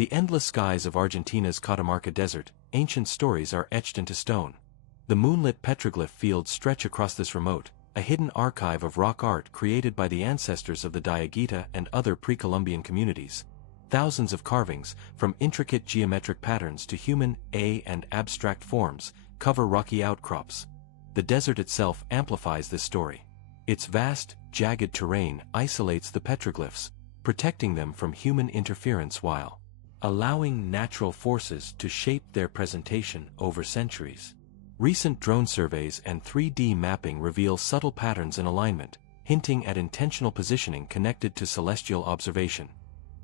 The endless skies of Argentina's Catamarca desert, ancient stories are etched into stone. The moonlit petroglyph fields stretch across this remote, a hidden archive of rock art created by the ancestors of the Diaguita and other pre-Columbian communities. Thousands of carvings, from intricate geometric patterns to human, and abstract forms, cover rocky outcrops. The desert itself amplifies this story. Its vast, jagged terrain isolates the petroglyphs, protecting them from human interference while allowing natural forces to shape their presentation over centuries. Recent drone surveys and 3D mapping reveal subtle patterns in alignment, hinting at intentional positioning connected to celestial observation.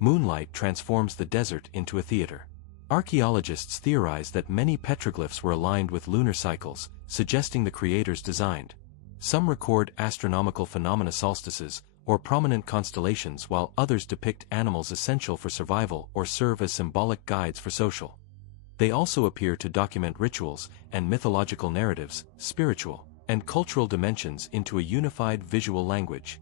Moonlight transforms the desert into a theater. Archaeologists theorize that many petroglyphs were aligned with lunar cycles, suggesting the creators designed. Some record astronomical phenomena, solstices, or prominent constellations, while others depict animals essential for survival or serve as symbolic guides for social. They also appear to document rituals and mythological narratives, spiritual and cultural dimensions into a unified visual language.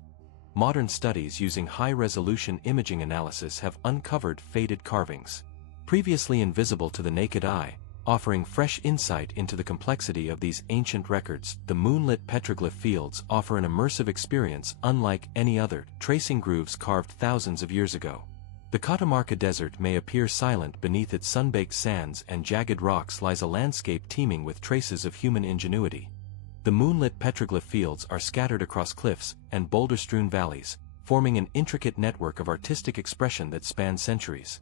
Modern studies using high-resolution imaging analysis have uncovered faded carvings, previously invisible to the naked eye, offering fresh insight into the complexity of these ancient records. The moonlit petroglyph fields offer an immersive experience unlike any other, tracing grooves carved thousands of years ago. The Catamarca Desert may appear silent beneath its sun-baked sands and jagged rocks lies a landscape teeming with traces of human ingenuity. The moonlit petroglyph fields are scattered across cliffs and boulder-strewn valleys, forming an intricate network of artistic expression that spans centuries.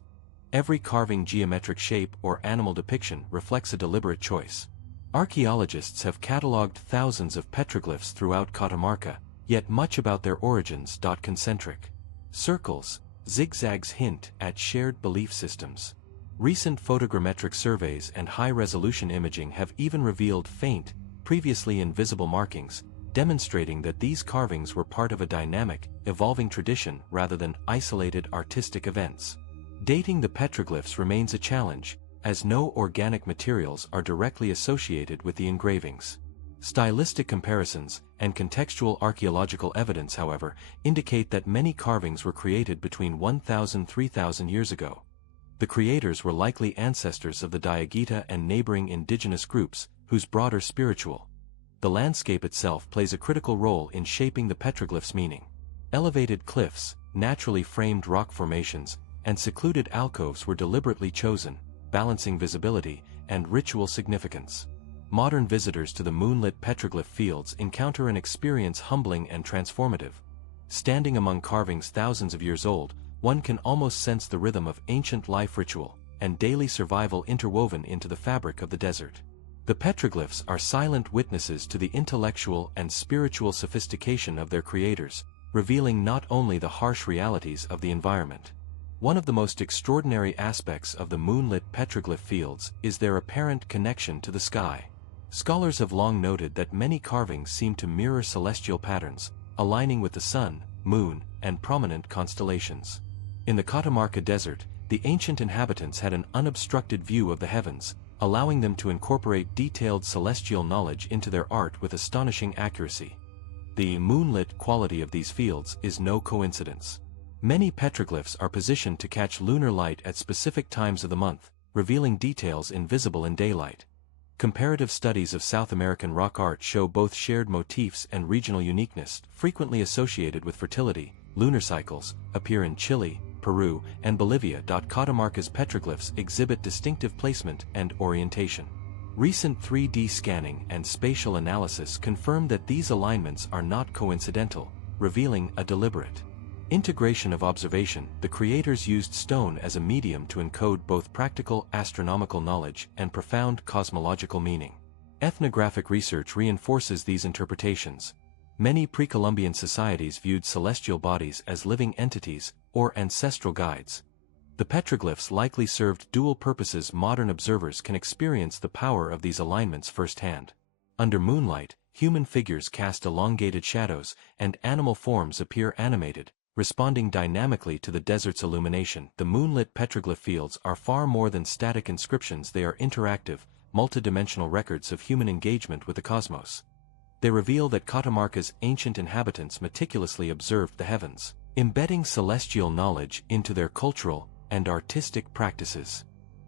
Every carving, geometric shape, or animal depiction reflects a deliberate choice. Archaeologists have catalogued thousands of petroglyphs throughout Catamarca, yet much about their origins. Concentric circles, zigzags hint at shared belief systems. Recent photogrammetric surveys and high-resolution imaging have even revealed faint, previously invisible markings, demonstrating that these carvings were part of a dynamic, evolving tradition rather than isolated artistic events. Dating the petroglyphs remains a challenge, as no organic materials are directly associated with the engravings. Stylistic comparisons and contextual archaeological evidence, however, indicate that many carvings were created between 1,000 and 3,000 years ago. The creators were likely ancestors of the Diaguita and neighboring indigenous groups, whose broader spiritual. The landscape itself plays a critical role in shaping the petroglyphs' meaning. Elevated cliffs, naturally framed rock formations, and secluded alcoves were deliberately chosen, balancing visibility and ritual significance. Modern visitors to the moonlit petroglyph fields encounter an experience humbling and transformative. Standing among carvings thousands of years old, one can almost sense the rhythm of ancient life ritual and daily survival interwoven into the fabric of the desert. The petroglyphs are silent witnesses to the intellectual and spiritual sophistication of their creators, revealing not only the harsh realities of the environment. One of the most extraordinary aspects of the moonlit petroglyph fields is their apparent connection to the sky. Scholars have long noted that many carvings seem to mirror celestial patterns, aligning with the sun, moon, and prominent constellations. In the Catamarca Desert, the ancient inhabitants had an unobstructed view of the heavens, allowing them to incorporate detailed celestial knowledge into their art with astonishing accuracy. The moonlit quality of these fields is no coincidence. Many petroglyphs are positioned to catch lunar light at specific times of the month, revealing details invisible in daylight. Comparative studies of South American rock art show both shared motifs and regional uniqueness, frequently associated with fertility. Lunar cycles appear in Chile, Peru, and Bolivia. Catamarca's petroglyphs exhibit distinctive placement and orientation. Recent 3D scanning and spatial analysis confirm that these alignments are not coincidental, revealing a deliberate integration of observation. The creators used stone as a medium to encode both practical astronomical knowledge and profound cosmological meaning. Ethnographic research reinforces these interpretations. Many pre-Columbian societies viewed celestial bodies as living entities or ancestral guides. The petroglyphs likely served dual purposes. Modern observers can experience the power of these alignments firsthand. Under moonlight, human figures cast elongated shadows, and animal forms appear animated, responding dynamically to the desert's illumination. The moonlit petroglyph fields are far more than static inscriptions. They are interactive, multidimensional records of human engagement with the cosmos. They reveal that Catamarca's ancient inhabitants meticulously observed the heavens, embedding celestial knowledge into their cultural and artistic practices.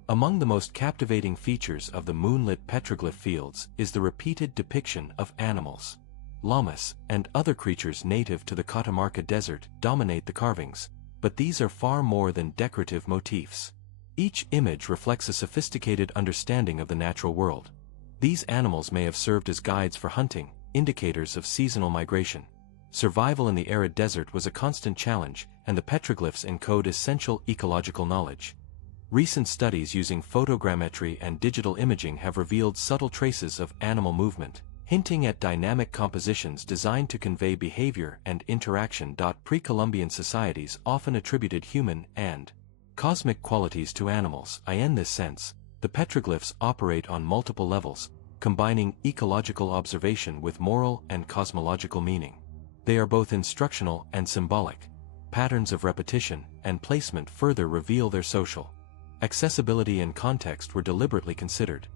Among the most captivating features of the Moonlit Petroglyph Fields is the repeated depiction of animals. Llamas and other creatures native to the Catamarca Desert dominate the carvings, but these are far more than decorative motifs. Each image reflects a sophisticated understanding of the natural world. These animals may have served as guides for hunting, indicators of seasonal migration. Survival in the arid desert was a constant challenge, and the petroglyphs encode essential ecological knowledge. Recent studies using photogrammetry and digital imaging have revealed subtle traces of animal movement, hinting at dynamic compositions designed to convey behavior and interaction. Pre-Columbian societies often attributed human and cosmic qualities to animals. In this sense, the petroglyphs operate on multiple levels, combining ecological observation with moral and cosmological meaning. They are both instructional and symbolic. Patterns of repetition and placement further reveal their social accessibility and context were deliberately considered.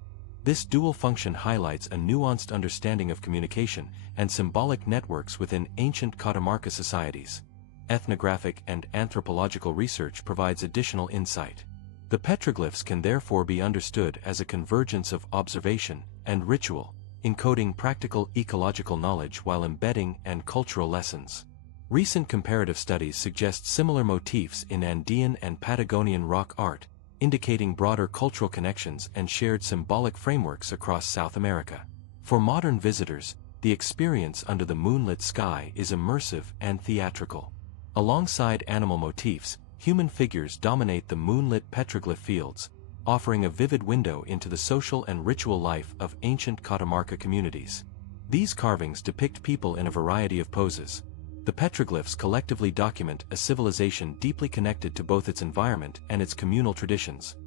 This dual function highlights a nuanced understanding of communication and symbolic networks within ancient Catamarca societies. Ethnographic and anthropological research provides additional insight. The petroglyphs can therefore be understood as a convergence of observation and ritual, encoding practical ecological knowledge while embedding and cultural lessons. Recent comparative studies suggest similar motifs in Andean and Patagonian rock art, indicating broader cultural connections and shared symbolic frameworks across South America. For modern visitors, the experience under the moonlit sky is immersive and theatrical. Alongside animal motifs, human figures dominate the moonlit petroglyph fields, offering a vivid window into the social and ritual life of ancient Catamarca communities. These carvings depict people in a variety of poses. The petroglyphs collectively document a civilization deeply connected to both its environment and its communal traditions.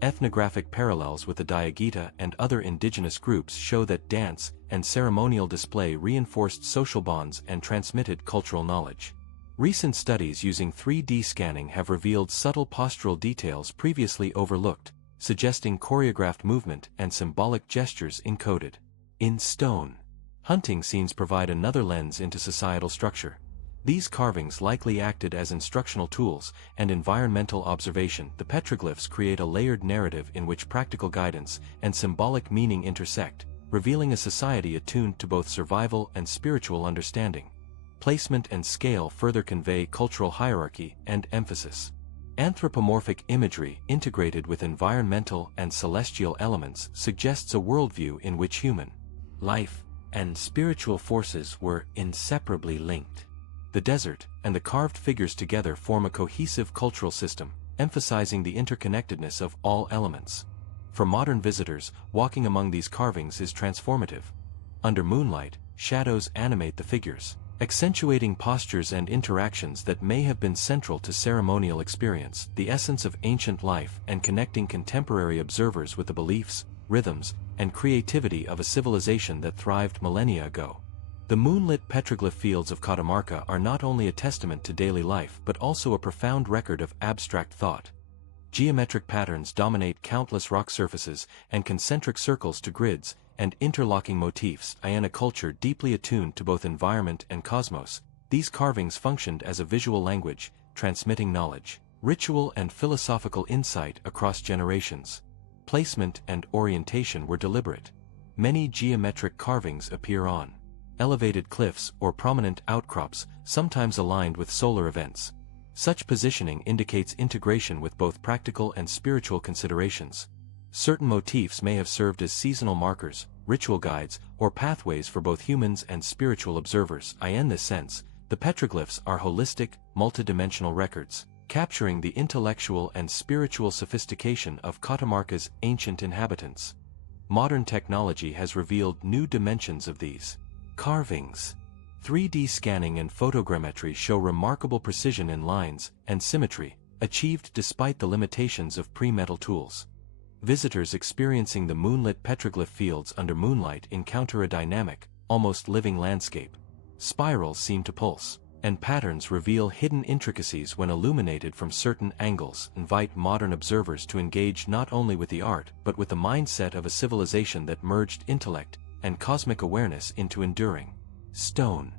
Ethnographic parallels with the Diagita and other indigenous groups show that dance and ceremonial display reinforced social bonds and transmitted cultural knowledge. Recent studies using 3D scanning have revealed subtle postural details previously overlooked, suggesting choreographed movement and symbolic gestures encoded in stone. Hunting scenes provide another lens into societal structure. These carvings likely acted as instructional tools and environmental observation. The petroglyphs create a layered narrative in which practical guidance and symbolic meaning intersect, revealing a society attuned to both survival and spiritual understanding. Placement and scale further convey cultural hierarchy and emphasis. Anthropomorphic imagery integrated with environmental and celestial elements suggests a worldview in which human life and spiritual forces were inseparably linked. The desert and the carved figures together form a cohesive cultural system, emphasizing the interconnectedness of all elements. For modern visitors, walking among these carvings is transformative. Under moonlight, shadows animate the figures, accentuating postures and interactions that may have been central to ceremonial experience. The essence of ancient life and connecting contemporary observers with the beliefs, rhythms, and creativity of a civilization that thrived millennia ago. The moonlit petroglyph fields of Catamarca are not only a testament to daily life but also a profound record of abstract thought. Geometric patterns dominate countless rock surfaces and concentric circles to grids and interlocking motifs. In a culture deeply attuned to both environment and cosmos, these carvings functioned as a visual language, transmitting knowledge, ritual and philosophical insight across generations. Placement and orientation were deliberate. Many geometric carvings appear on elevated cliffs or prominent outcrops, sometimes aligned with solar events. Such positioning indicates integration with both practical and spiritual considerations. Certain motifs may have served as seasonal markers, ritual guides, or pathways for both humans and spiritual observers. In this sense, the petroglyphs are holistic, multidimensional records, capturing the intellectual and spiritual sophistication of Catamarca's ancient inhabitants. Modern technology has revealed new dimensions of these carvings. 3D scanning and photogrammetry show remarkable precision in lines and symmetry, achieved despite the limitations of pre-metal tools. Visitors experiencing the moonlit petroglyph fields under moonlight encounter a dynamic, almost living landscape. Spirals seem to pulse, and patterns reveal hidden intricacies when illuminated from certain angles. Invite modern observers to engage not only with the art but with the mindset of a civilization that merged intellect and cosmic awareness into enduring stone.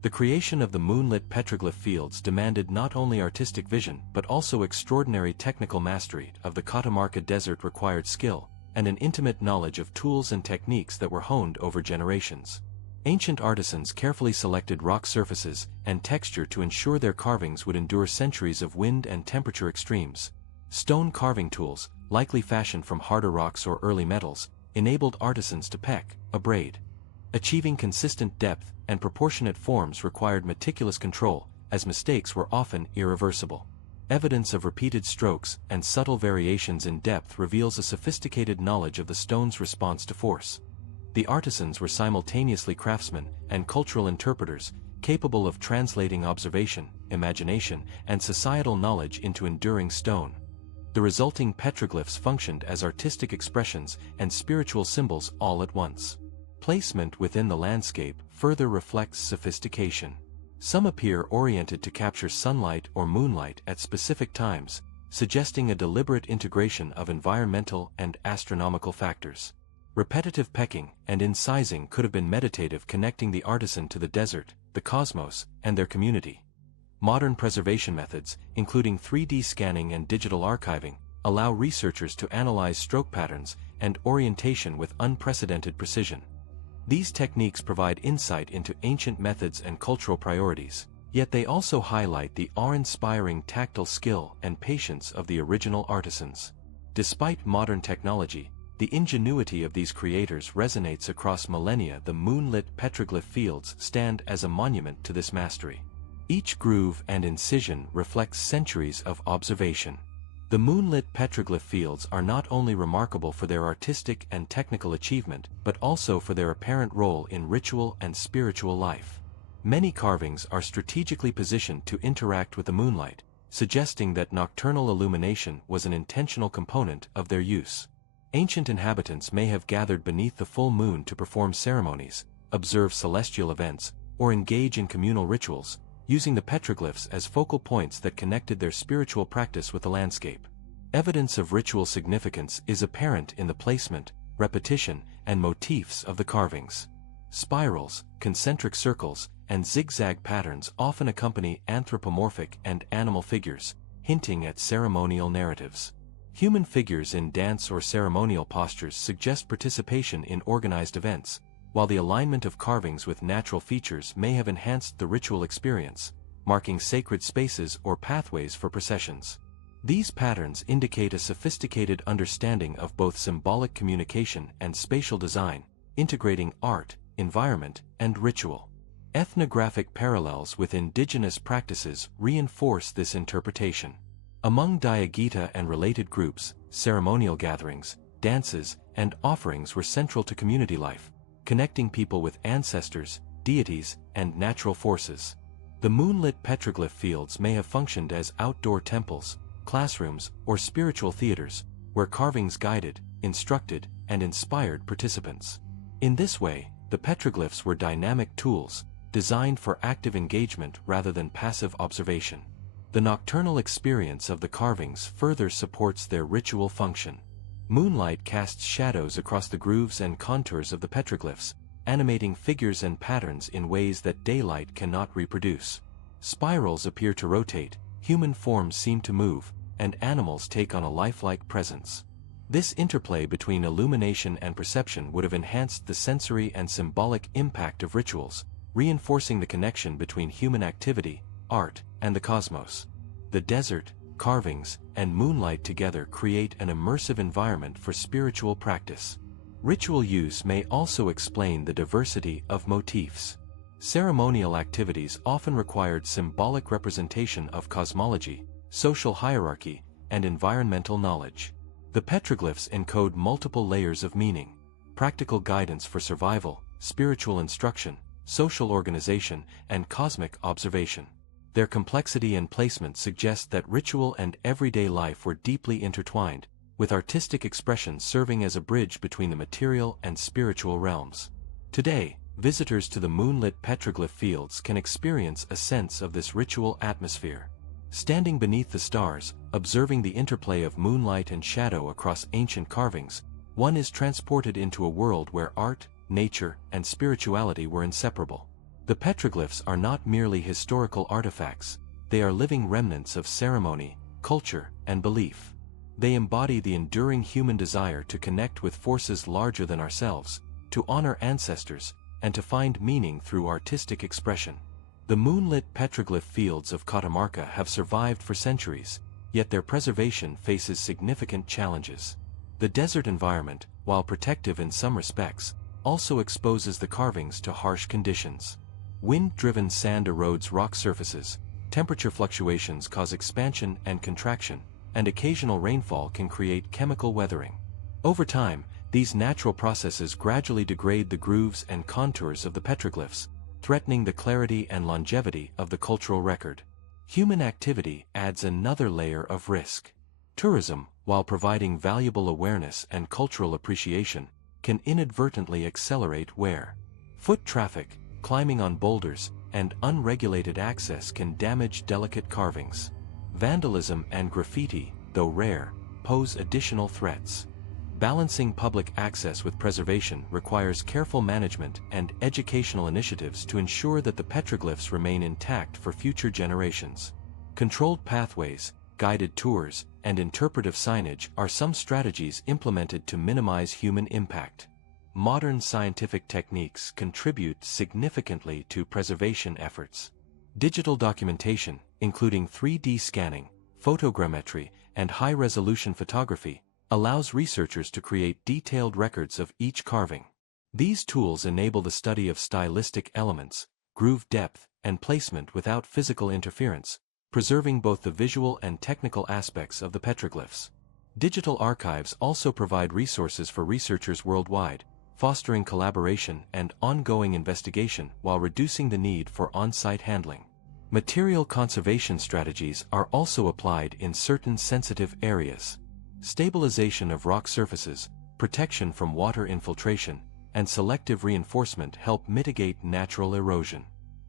The creation of the Moonlit Petroglyph Fields demanded not only artistic vision but also extraordinary technical mastery of the Catamarca Desert required skill, and an intimate knowledge of tools and techniques that were honed over generations. Ancient artisans carefully selected rock surfaces and texture to ensure their carvings would endure centuries of wind and temperature extremes. Stone carving tools, likely fashioned from harder rocks or early metals, enabled artisans to peck, abrade. Achieving consistent depth and proportionate forms required meticulous control, as mistakes were often irreversible. Evidence of repeated strokes and subtle variations in depth reveals a sophisticated knowledge of the stone's response to force. The artisans were simultaneously craftsmen and cultural interpreters, capable of translating observation, imagination, and societal knowledge into enduring stone. The resulting petroglyphs functioned as artistic expressions and spiritual symbols all at once. Placement within the landscape further reflects sophistication. Some appear oriented to capture sunlight or moonlight at specific times, suggesting a deliberate integration of environmental and astronomical factors. Repetitive pecking and incising could have been meditative, connecting the artisan to the desert, the cosmos, and their community. Modern preservation methods, including 3D scanning and digital archiving, allow researchers to analyze stroke patterns and orientation with unprecedented precision. These techniques provide insight into ancient methods and cultural priorities, yet they also highlight the awe-inspiring tactile skill and patience of the original artisans. Despite modern technology, the ingenuity of these creators resonates across millennia. The Moonlit Petroglyph Fields stand as a monument to this mastery. Each groove and incision reflects centuries of observation. The Moonlit Petroglyph Fields are not only remarkable for their artistic and technical achievement, but also for their apparent role in ritual and spiritual life. Many carvings are strategically positioned to interact with the moonlight, suggesting that nocturnal illumination was an intentional component of their use. Ancient inhabitants may have gathered beneath the full moon to perform ceremonies, observe celestial events, or engage in communal rituals, using the petroglyphs as focal points that connected their spiritual practice with the landscape. Evidence of ritual significance is apparent in the placement, repetition, and motifs of the carvings. Spirals, concentric circles, and zigzag patterns often accompany anthropomorphic and animal figures, hinting at ceremonial narratives. Human figures in dance or ceremonial postures suggest participation in organized events, while the alignment of carvings with natural features may have enhanced the ritual experience, marking sacred spaces or pathways for processions. These patterns indicate a sophisticated understanding of both symbolic communication and spatial design, integrating art, environment, and ritual. Ethnographic parallels with indigenous practices reinforce this interpretation. Among Diagita and related groups, ceremonial gatherings, dances, and offerings were central to community life, connecting people with ancestors, deities, and natural forces. The Moonlit Petroglyph Fields may have functioned as outdoor temples, classrooms, or spiritual theaters, where carvings guided, instructed, and inspired participants. In this way, the petroglyphs were dynamic tools, designed for active engagement rather than passive observation. The nocturnal experience of the carvings further supports their ritual function. Moonlight casts shadows across the grooves and contours of the petroglyphs, animating figures and patterns in ways that daylight cannot reproduce. Spirals appear to rotate, human forms seem to move, and animals take on a lifelike presence. This interplay between illumination and perception would have enhanced the sensory and symbolic impact of rituals, reinforcing the connection between human activity, art, and the cosmos. The desert, carvings, and moonlight together create an immersive environment for spiritual practice. Ritual use may also explain the diversity of motifs. Ceremonial activities often required symbolic representation of cosmology, social hierarchy, and environmental knowledge. The petroglyphs encode multiple layers of meaning: practical guidance for survival, spiritual instruction, social organization, and cosmic observation. Their complexity and placement suggest that ritual and everyday life were deeply intertwined, with artistic expression serving as a bridge between the material and spiritual realms. Today, visitors to the Moonlit Petroglyph Fields can experience a sense of this ritual atmosphere. Standing beneath the stars, observing the interplay of moonlight and shadow across ancient carvings, one is transported into a world where art, nature, and spirituality were inseparable. The petroglyphs are not merely historical artifacts, they are living remnants of ceremony, culture, and belief. They embody the enduring human desire to connect with forces larger than ourselves, to honor ancestors, and to find meaning through artistic expression. The moonlit petroglyph fields of Catamarca have survived for centuries, yet their preservation faces significant challenges. The desert environment, while protective in some respects, also exposes the carvings to harsh conditions. Wind-driven sand erodes rock surfaces, temperature fluctuations cause expansion and contraction, and occasional rainfall can create chemical weathering. Over time, these natural processes gradually degrade the grooves and contours of the petroglyphs, threatening the clarity and longevity of the cultural record. Human activity adds another layer of risk. Tourism, while providing valuable awareness and cultural appreciation, can inadvertently accelerate wear. Foot traffic, climbing on boulders, and unregulated access can damage delicate carvings. Vandalism and graffiti, though rare, pose additional threats. Balancing public access with preservation requires careful management and educational initiatives to ensure that the petroglyphs remain intact for future generations. Controlled pathways, guided tours, and interpretive signage are some strategies implemented to minimize human impact. Modern scientific techniques contribute significantly to preservation efforts. Digital documentation, including 3D scanning, photogrammetry, and high-resolution photography, allows researchers to create detailed records of each carving. These tools enable the study of stylistic elements, groove depth, and placement without physical interference, preserving both the visual and technical aspects of the petroglyphs. Digital archives also provide resources for researchers worldwide, fostering collaboration and ongoing investigation while reducing the need for on-site handling. Material conservation strategies are also applied in certain sensitive areas. Stabilization of rock surfaces, protection from water infiltration, and selective reinforcement help mitigate natural erosion.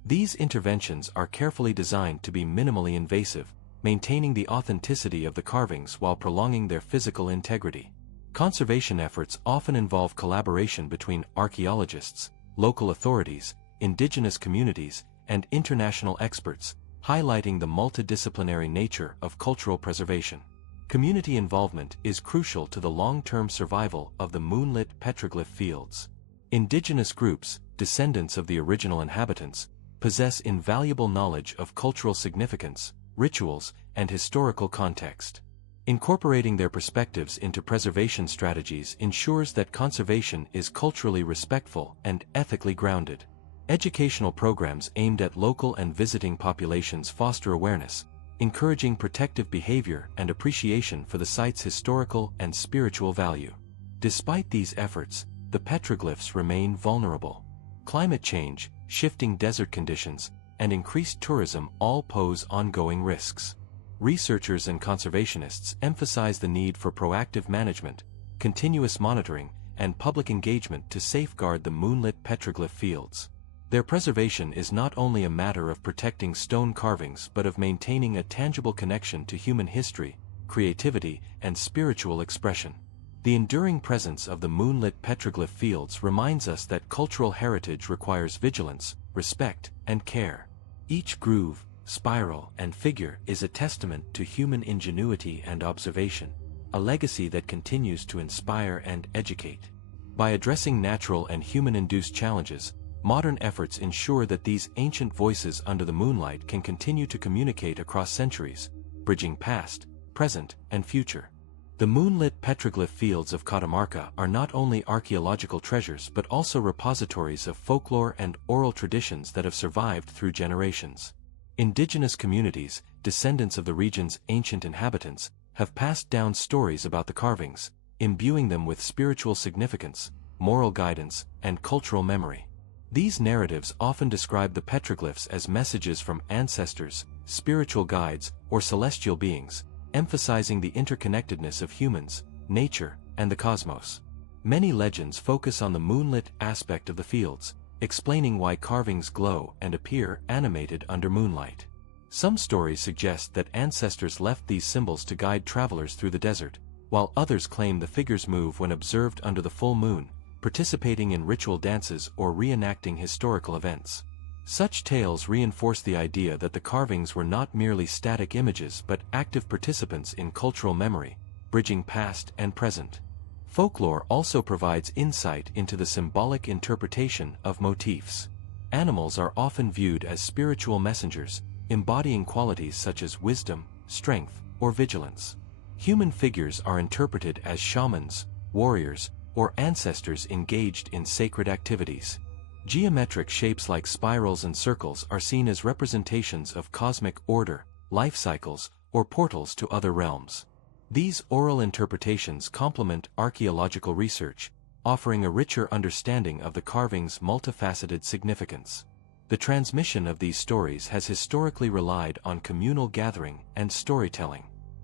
These interventions are carefully designed to be minimally invasive, maintaining the authenticity of the carvings while prolonging their physical integrity. Conservation efforts often involve collaboration between archaeologists, local authorities, indigenous communities, and international experts, highlighting the multidisciplinary nature of cultural preservation. Community involvement is crucial to the long-term survival of the moonlit petroglyph fields. Indigenous groups, descendants of the original inhabitants, possess invaluable knowledge of cultural significance, rituals, and historical context. Incorporating their perspectives into preservation strategies ensures that conservation is culturally respectful and ethically grounded. Educational programs aimed at local and visiting populations foster awareness, encouraging protective behavior and appreciation for the site's historical and spiritual value. Despite these efforts, the petroglyphs remain vulnerable. Climate change, shifting desert conditions, and increased tourism all pose ongoing risks. Researchers and conservationists emphasize the need for proactive management, continuous monitoring, and public engagement to safeguard the moonlit petroglyph fields. Their preservation is not only a matter of protecting stone carvings but of maintaining a tangible connection to human history, creativity, and spiritual expression. The enduring presence of the moonlit petroglyph fields reminds us that cultural heritage requires vigilance, respect, and care. Each groove, spiral, and figure is a testament to human ingenuity and observation, a legacy that continues to inspire and educate. By addressing natural and human-induced challenges, modern efforts ensure that these ancient voices under the moonlight can continue to communicate across centuries, bridging past, present, and future. The moonlit petroglyph fields of Catamarca are not only archaeological treasures but also repositories of folklore and oral traditions that have survived through generations. Indigenous communities, descendants of the region's ancient inhabitants, have passed down stories about the carvings, imbuing them with spiritual significance, moral guidance, and cultural memory. These narratives often describe the petroglyphs as messages from ancestors, spiritual guides, or celestial beings, emphasizing the interconnectedness of humans, nature, and the cosmos. Many legends focus on the moonlit aspect of the fields, explaining why carvings glow and appear animated under moonlight. Some stories suggest that ancestors left these symbols to guide travelers through the desert, while others claim the figures move when observed under the full moon, participating in ritual dances or reenacting historical events. Such tales reinforce the idea that the carvings were not merely static images but active participants in cultural memory, bridging past and present. Folklore also provides insight into the symbolic interpretation of motifs. Animals are often viewed as spiritual messengers, embodying qualities such as wisdom, strength, or vigilance. Human figures are interpreted as shamans, warriors, or ancestors engaged in sacred activities. Geometric shapes like spirals and circles are seen as representations of cosmic order, life cycles, or portals to other realms. These oral interpretations complement archaeological research, offering a richer understanding of the carving's multifaceted significance. The transmission of these stories has historically relied on communal gathering and storytelling.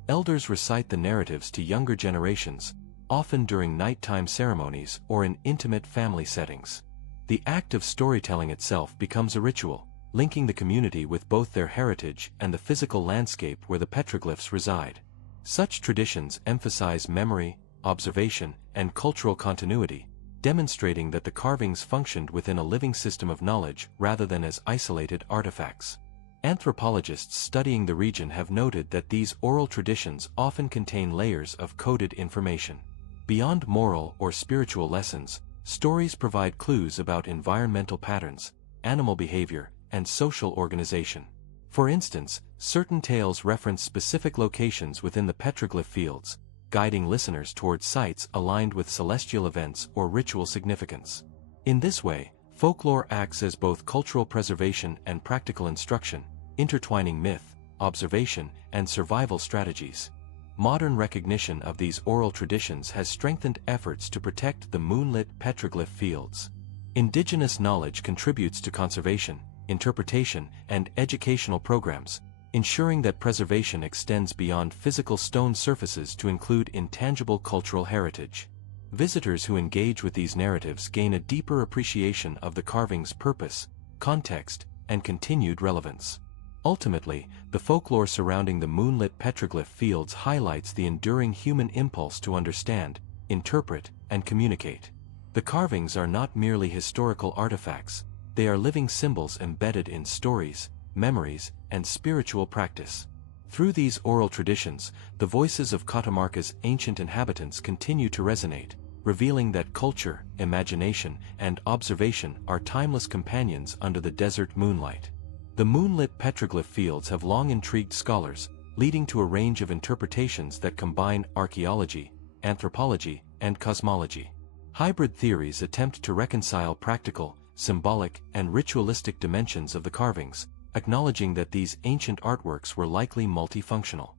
Elders recite the narratives to younger generations, often during nighttime ceremonies or in intimate family settings. The act of storytelling itself becomes a ritual, linking the community with both their heritage and the physical landscape where the petroglyphs reside. Such traditions emphasize memory, observation, and cultural continuity, demonstrating that the carvings functioned within a living system of knowledge rather than as isolated artifacts. Anthropologists studying the region have noted that these oral traditions often contain layers of coded information. Beyond moral or spiritual lessons, stories provide clues about environmental patterns, animal behavior, and social organization. For instance, certain tales reference specific locations within the petroglyph fields, guiding listeners towards sites aligned with celestial events or ritual significance. In this way, folklore acts as both cultural preservation and practical instruction, intertwining myth, observation, and survival strategies. Modern recognition of these oral traditions has strengthened efforts to protect the Moonlit Petroglyph Fields. Indigenous knowledge contributes to conservation, interpretation, and educational programs, ensuring that preservation extends beyond physical stone surfaces to include intangible cultural heritage. Visitors who engage with these narratives gain a deeper appreciation of the carving's purpose, context, and continued relevance. Ultimately, the folklore surrounding the Moonlit Petroglyph Fields highlights the enduring human impulse to understand, interpret, and communicate. The carvings are not merely historical artifacts, they are living symbols embedded in stories, memories, and spiritual practice. Through these oral traditions, the voices of Catamarca's ancient inhabitants continue to resonate, revealing that culture, imagination, and observation are timeless companions under the desert moonlight. The Moonlit Petroglyph Fields have long intrigued scholars, leading to a range of interpretations that combine archaeology, anthropology, and cosmology. Hybrid theories attempt to reconcile practical, symbolic, and ritualistic dimensions of the carvings, acknowledging that these ancient artworks were likely multifunctional.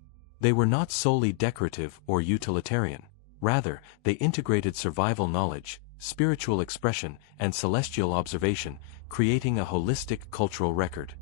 They were not solely decorative or utilitarian. Rather, they integrated survival knowledge, spiritual expression, and celestial observation, creating a holistic cultural record.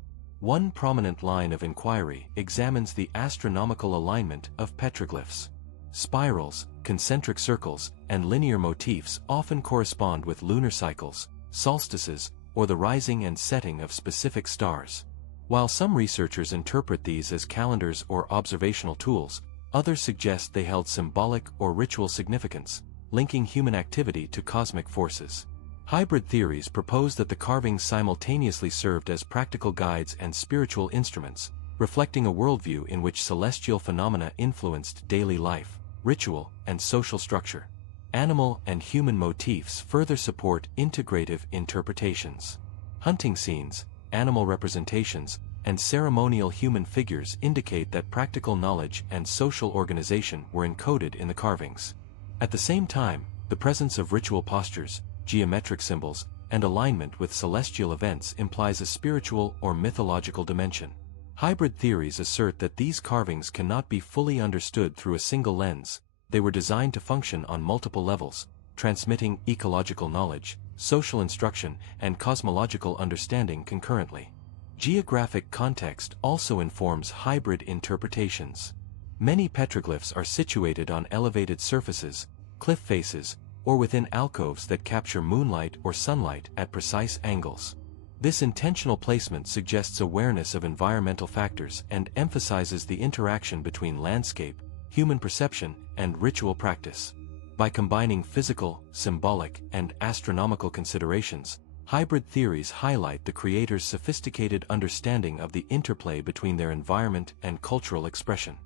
One prominent line of inquiry examines the astronomical alignment of petroglyphs. Spirals, concentric circles, and linear motifs often correspond with lunar cycles, solstices, or the rising and setting of specific stars. While some researchers interpret these as calendars or observational tools, others suggest they held symbolic or ritual significance, linking human activity to cosmic forces. Hybrid theories propose that the carvings simultaneously served as practical guides and spiritual instruments, reflecting a worldview in which celestial phenomena influenced daily life, ritual, and social structure. Animal and human motifs further support integrative interpretations. Hunting scenes, animal representations, and ceremonial human figures indicate that practical knowledge and social organization were encoded in the carvings. At the same time, the presence of ritual postures, geometric symbols, and alignment with celestial events implies a spiritual or mythological dimension. Hybrid theories assert that these carvings cannot be fully understood through a single lens. They were designed to function on multiple levels, transmitting ecological knowledge, social instruction, and cosmological understanding concurrently. Geographic context also informs hybrid interpretations. Many petroglyphs are situated on elevated surfaces, cliff faces, or within alcoves that capture moonlight or sunlight at precise angles. This intentional placement suggests awareness of environmental factors and emphasizes the interaction between landscape, human perception, and ritual practice. By combining physical, symbolic, and astronomical considerations, Hybrid theories highlight the creators' sophisticated understanding of the interplay between their environment and cultural expression.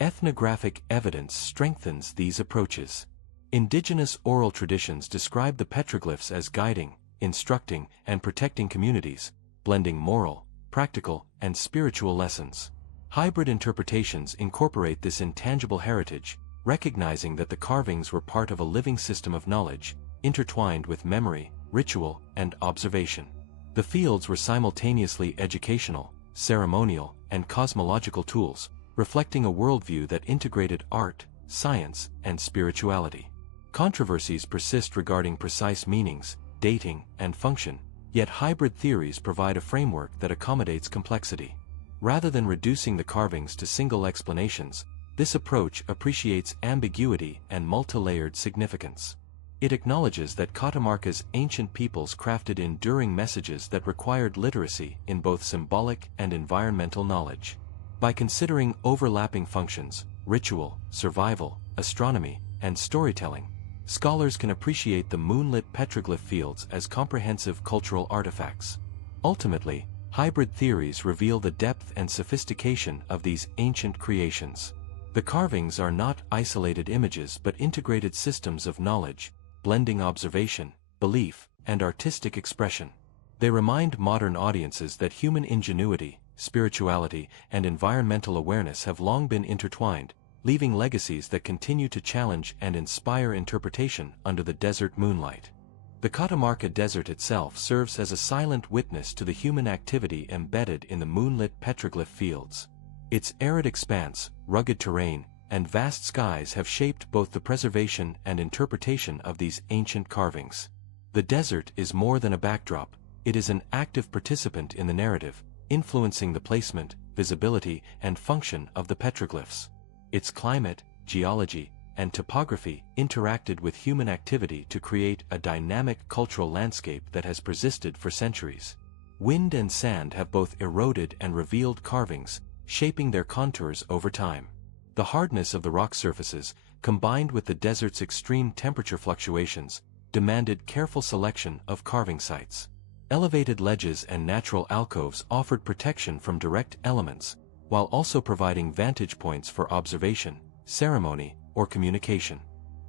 Ethnographic evidence strengthens these approaches. Indigenous oral traditions describe the petroglyphs as guiding, instructing, and protecting communities, blending moral, practical, and spiritual lessons. Hybrid interpretations incorporate this intangible heritage, recognizing that the carvings were part of a living system of knowledge, intertwined with memory, ritual, and observation. The fields were simultaneously educational, ceremonial, and cosmological tools, reflecting a worldview that integrated art, science, and spirituality. Controversies persist regarding precise meanings, dating, and function, yet hybrid theories provide a framework that accommodates complexity. Rather than reducing the carvings to single explanations, this approach appreciates ambiguity and multi-layered significance. It acknowledges that Catamarca's ancient peoples crafted enduring messages that required literacy in both symbolic and environmental knowledge. By considering overlapping functions, ritual, survival, astronomy, and storytelling, scholars can appreciate the Moonlit Petroglyph Fields as comprehensive cultural artifacts. Ultimately, hybrid theories reveal the depth and sophistication of these ancient creations. The carvings are not isolated images but integrated systems of knowledge, blending observation, belief, and artistic expression. They remind modern audiences that human ingenuity, spirituality, and environmental awareness have long been intertwined, leaving legacies that continue to challenge and inspire interpretation under the desert moonlight. The Catamarca Desert itself serves as a silent witness to the human activity embedded in the Moonlit Petroglyph Fields. Its arid expanse, rugged terrain, and vast skies have shaped both the preservation and interpretation of these ancient carvings. The desert is more than a backdrop, it is an active participant in the narrative, influencing the placement, visibility, and function of the petroglyphs. Its climate, geology, and topography interacted with human activity to create a dynamic cultural landscape that has persisted for centuries. Wind and sand have both eroded and revealed carvings, shaping their contours over time. The hardness of the rock surfaces, combined with the desert's extreme temperature fluctuations, demanded careful selection of carving sites. Elevated ledges and natural alcoves offered protection from direct elements, while also providing vantage points for observation, ceremony, or communication.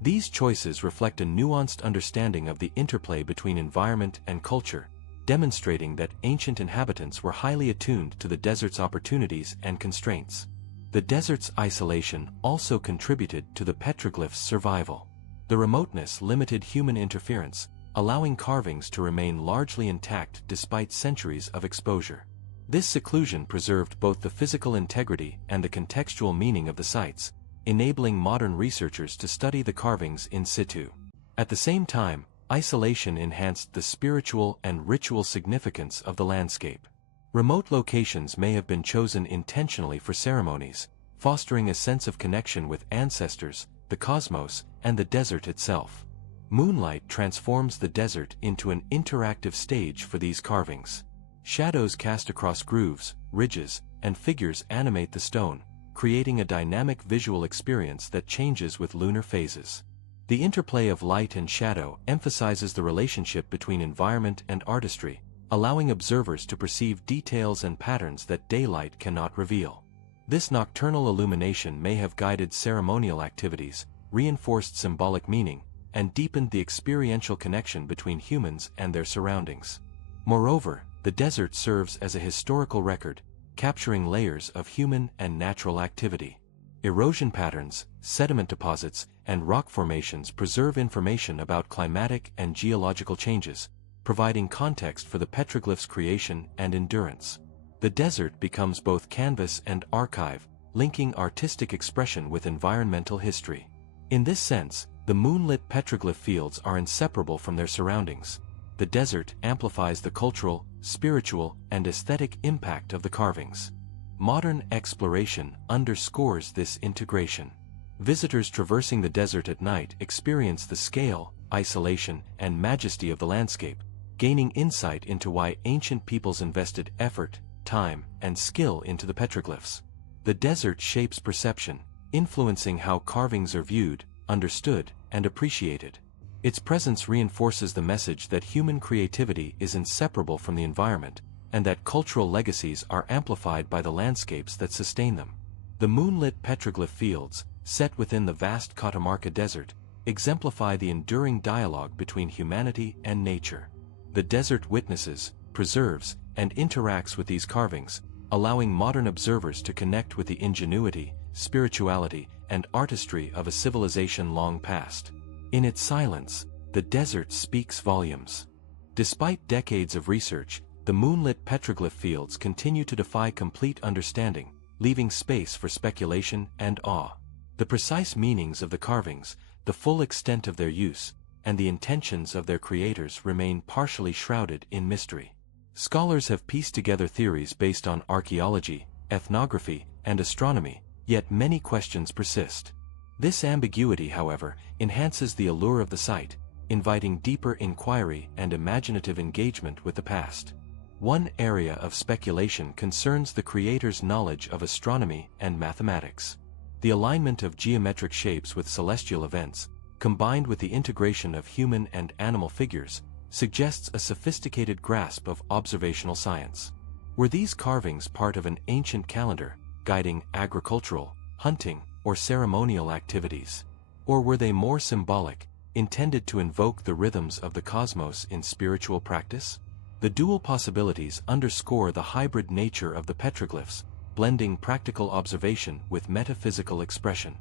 These choices reflect a nuanced understanding of the interplay between environment and culture, demonstrating that ancient inhabitants were highly attuned to the desert's opportunities and constraints. The desert's isolation also contributed to the petroglyph's survival. The remoteness limited human interference, allowing carvings to remain largely intact despite centuries of exposure. This seclusion preserved both the physical integrity and the contextual meaning of the sites, enabling modern researchers to study the carvings in situ. At the same time, isolation enhanced the spiritual and ritual significance of the landscape. Remote locations may have been chosen intentionally for ceremonies, fostering a sense of connection with ancestors, the cosmos, and the desert itself. Moonlight transforms the desert into an interactive stage for these carvings. Shadows cast across grooves, ridges, and figures animate the stone, creating a dynamic visual experience that changes with lunar phases. The interplay of light and shadow emphasizes the relationship between environment and artistry, allowing observers to perceive details and patterns that daylight cannot reveal. This nocturnal illumination may have guided ceremonial activities, reinforced symbolic meaning, and deepened the experiential connection between humans and their surroundings. Moreover, the desert serves as a historical record, capturing layers of human and natural activity. Erosion patterns, sediment deposits, and rock formations preserve information about climatic and geological changes, providing context for the petroglyph's creation and endurance. The desert becomes both canvas and archive, linking artistic expression with environmental history. In this sense, the Moonlit Petroglyph Fields are inseparable from their surroundings. The desert amplifies the cultural, spiritual, and aesthetic impact of the carvings. Modern exploration underscores this integration. Visitors traversing the desert at night experience the scale, isolation, and majesty of the landscape, gaining insight into why ancient peoples invested effort, time, and skill into the petroglyphs. The desert shapes perception, influencing how carvings are viewed, understood, and appreciated. Its presence reinforces the message that human creativity is inseparable from the environment, and that cultural legacies are amplified by the landscapes that sustain them. The Moonlit Petroglyph Fields, set within the vast Catamarca Desert, exemplify the enduring dialogue between humanity and nature. The desert witnesses, preserves, and interacts with these carvings, allowing modern observers to connect with the ingenuity, spirituality, and artistry of a civilization long past. In its silence, the desert speaks volumes. Despite decades of research, the Moonlit Petroglyph Fields continue to defy complete understanding, leaving space for speculation and awe. The precise meanings of the carvings, the full extent of their use, and the intentions of their creators remain partially shrouded in mystery. Scholars have pieced together theories based on archaeology, ethnography, and astronomy, yet many questions persist. This ambiguity, however, enhances the allure of the site, inviting deeper inquiry and imaginative engagement with the past. One area of speculation concerns the creator's knowledge of astronomy and mathematics. The alignment of geometric shapes with celestial events, combined with the integration of human and animal figures, suggests a sophisticated grasp of observational science. Were these carvings part of an ancient calendar, guiding agricultural, hunting, or ceremonial activities? Or were they more symbolic, intended to invoke the rhythms of the cosmos in spiritual practice? The dual possibilities underscore the hybrid nature of the petroglyphs, blending practical observation with metaphysical expression.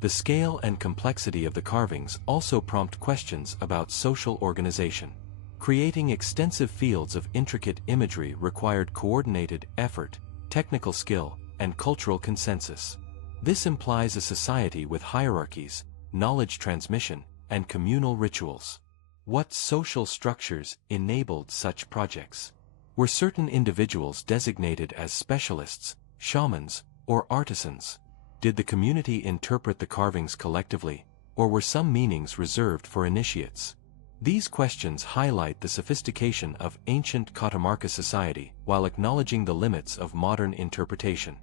The scale and complexity of the carvings also prompt questions about social organization. Creating extensive fields of intricate imagery required coordinated effort, technical skill, and cultural consensus. This implies a society with hierarchies, knowledge transmission, and communal rituals. What social structures enabled such projects? Were certain individuals designated as specialists, shamans, or artisans? Did the community interpret the carvings collectively, or were some meanings reserved for initiates? These questions highlight the sophistication of ancient Catamarca society while acknowledging the limits of modern interpretation.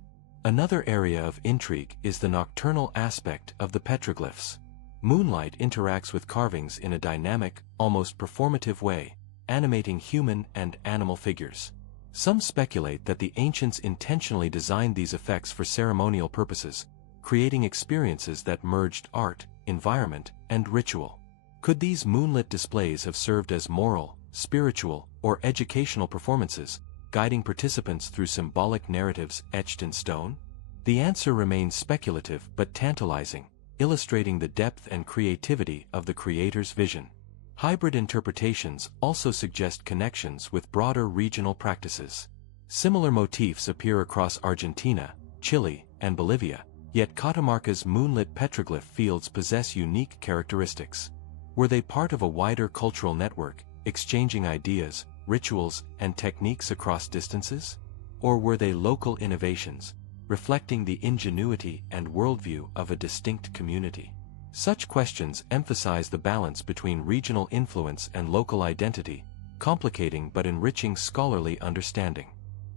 Another area of intrigue is the nocturnal aspect of the petroglyphs. Moonlight interacts with carvings in a dynamic, almost performative way, animating human and animal figures. Some speculate that the ancients intentionally designed these effects for ceremonial purposes, creating experiences that merged art, environment, and ritual. Could these moonlit displays have served as moral, spiritual, or educational performances, guiding participants through symbolic narratives etched in stone? The answer remains speculative but tantalizing, illustrating the depth and creativity of the creator's vision. Hybrid interpretations also suggest connections with broader regional practices. Similar motifs appear across Argentina, Chile, and Bolivia, yet Catamarca's moonlit petroglyph fields possess unique characteristics. Were they part of a wider cultural network, exchanging ideas, rituals, and techniques across distances? Or were they local innovations, reflecting the ingenuity and worldview of a distinct community? Such questions emphasize the balance between regional influence and local identity, complicating but enriching scholarly understanding.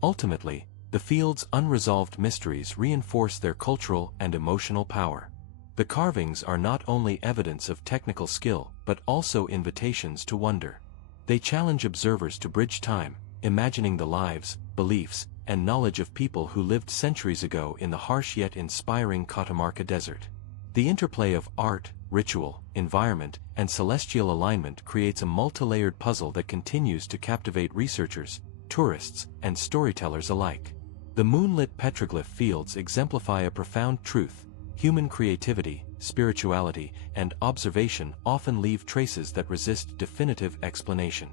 Ultimately, the field's unresolved mysteries reinforce their cultural and emotional power. The carvings are not only evidence of technical skill but also invitations to wonder. They challenge observers to bridge time, imagining the lives, beliefs, and knowledge of people who lived centuries ago in the harsh yet inspiring Catamarca Desert. The interplay of art, ritual, environment, and celestial alignment creates a multi-layered puzzle that continues to captivate researchers, tourists, and storytellers alike. The moonlit petroglyph fields exemplify a profound truth: human creativity, spirituality, and observation often leave traces that resist definitive explanation.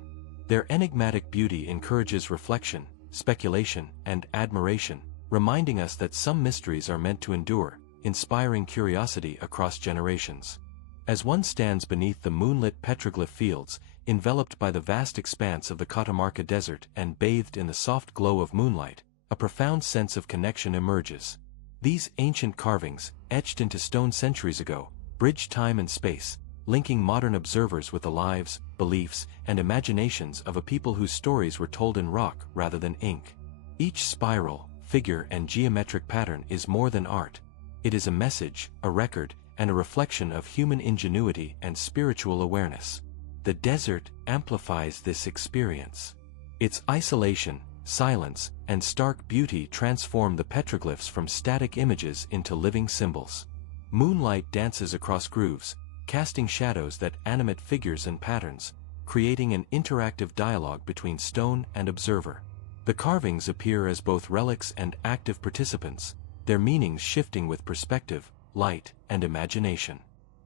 Their enigmatic beauty encourages reflection, speculation, and admiration, reminding us that some mysteries are meant to endure, inspiring curiosity across generations. As one stands beneath the moonlit petroglyph fields, enveloped by the vast expanse of the Catamarca Desert and bathed in the soft glow of moonlight, a profound sense of connection emerges. These ancient carvings, etched into stone centuries ago, bridge time and space, linking modern observers with the lives, beliefs, and imaginations of a people whose stories were told in rock rather than ink. Each spiral, figure, and geometric pattern is more than art. It is a message, a record, and a reflection of human ingenuity and spiritual awareness. The desert amplifies this experience. Its isolation, silence, and stark beauty transform the petroglyphs from static images into living symbols. Moonlight dances across grooves, casting shadows that animate figures and patterns, creating an interactive dialogue between stone and observer. The carvings appear as both relics and active participants, their meanings shifting with perspective, light, and imagination.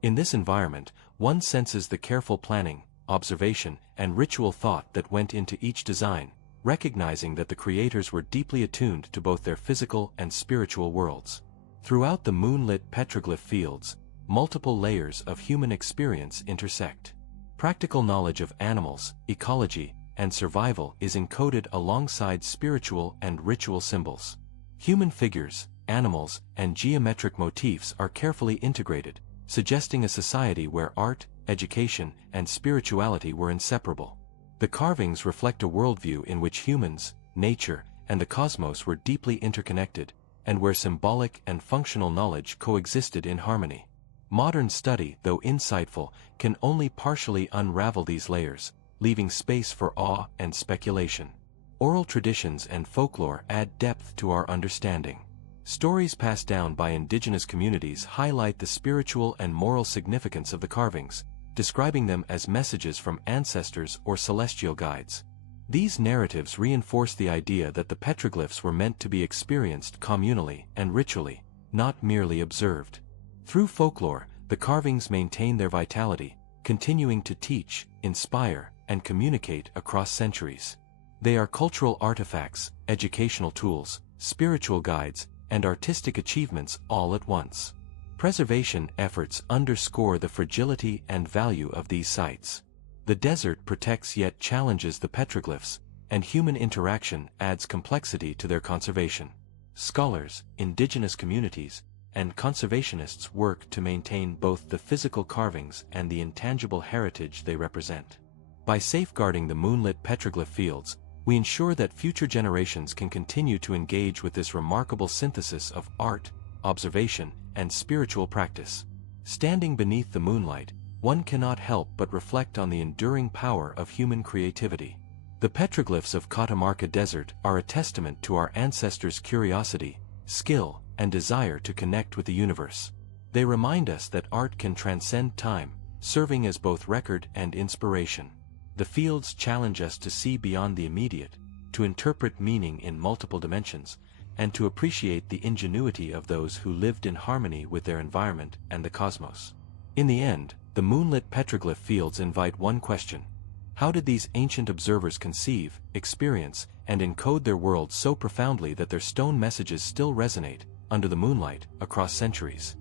In this environment, one senses the careful planning, observation, and ritual thought that went into each design, recognizing that the creators were deeply attuned to both their physical and spiritual worlds. Throughout the moonlit petroglyph fields, multiple layers of human experience intersect. Practical knowledge of animals, ecology, and survival is encoded alongside spiritual and ritual symbols. Human figures, animals, and geometric motifs are carefully integrated, suggesting a society where art, education, and spirituality were inseparable. The carvings reflect a worldview in which humans, nature, and the cosmos were deeply interconnected, and where symbolic and functional knowledge coexisted in harmony. Modern study, though insightful, can only partially unravel these layers, leaving space for awe and speculation. Oral traditions and folklore add depth to our understanding. Stories passed down by indigenous communities highlight the spiritual and moral significance of the carvings, describing them as messages from ancestors or celestial guides. These narratives reinforce the idea that the petroglyphs were meant to be experienced communally and ritually, not merely observed. Through folklore, the carvings maintain their vitality, continuing to teach, inspire, and communicate across centuries. They are cultural artifacts, educational tools, spiritual guides, and artistic achievements all at once. Preservation efforts underscore the fragility and value of these sites. The desert protects yet challenges the petroglyphs, and human interaction adds complexity to their conservation. Scholars, indigenous communities, and conservationists work to maintain both the physical carvings and the intangible heritage they represent. By safeguarding the moonlit petroglyph fields, we ensure that future generations can continue to engage with this remarkable synthesis of art, observation, and spiritual practice. Standing beneath the moonlight, one cannot help but reflect on the enduring power of human creativity. The petroglyphs of Catamarca Desert are a testament to our ancestors' curiosity, skill, and desire to connect with the universe. They remind us that art can transcend time, serving as both record and inspiration. The fields challenge us to see beyond the immediate, to interpret meaning in multiple dimensions, and to appreciate the ingenuity of those who lived in harmony with their environment and the cosmos. In the end, the moonlit petroglyph fields invite one question: how did these ancient observers conceive, experience, and encode their world so profoundly that their stone messages still resonate, under the moonlight, across centuries?